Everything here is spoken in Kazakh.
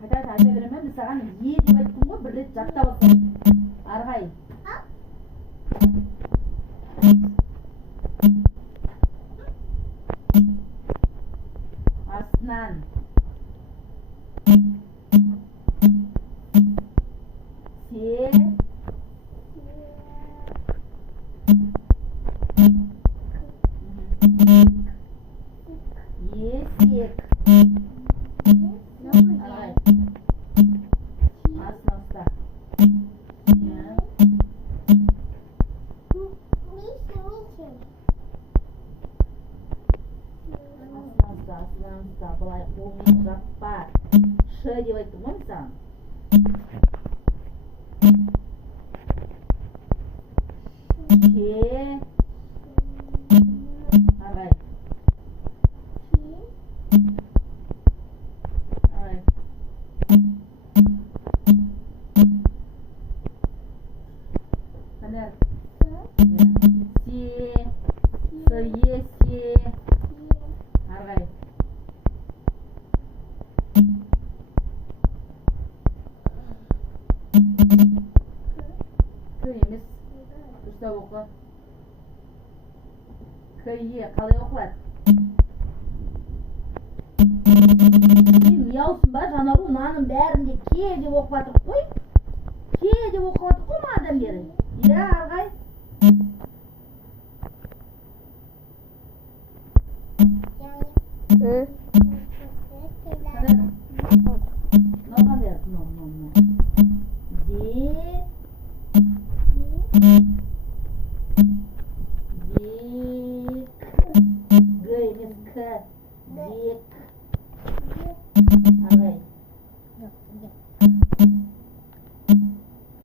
Қайта айта беремін, мен саған е деп айттым ғой, бір рет жаттап алсаң. Арғай. Астынан. Се. Есек. Арғай. Астынан ұста. Астынан ұста. Былай қолмен жаппа. Ш деп айттым ғой саған. Ше. Арғай. Арғай. Қанар. Се. Се. Се. Арғай. К емес. Дұрыстап оқы. К е қалай оқылады? Сен ұяусың ба, Жанару? Мынаның бәрінде ке деп оқып жатырық қой. Ке деп оқып жатырық қой манадан бері. Иә, Арғай. Мынау қандай? Мынау. Зе. Зек. Г емес к. Зек. Арғай.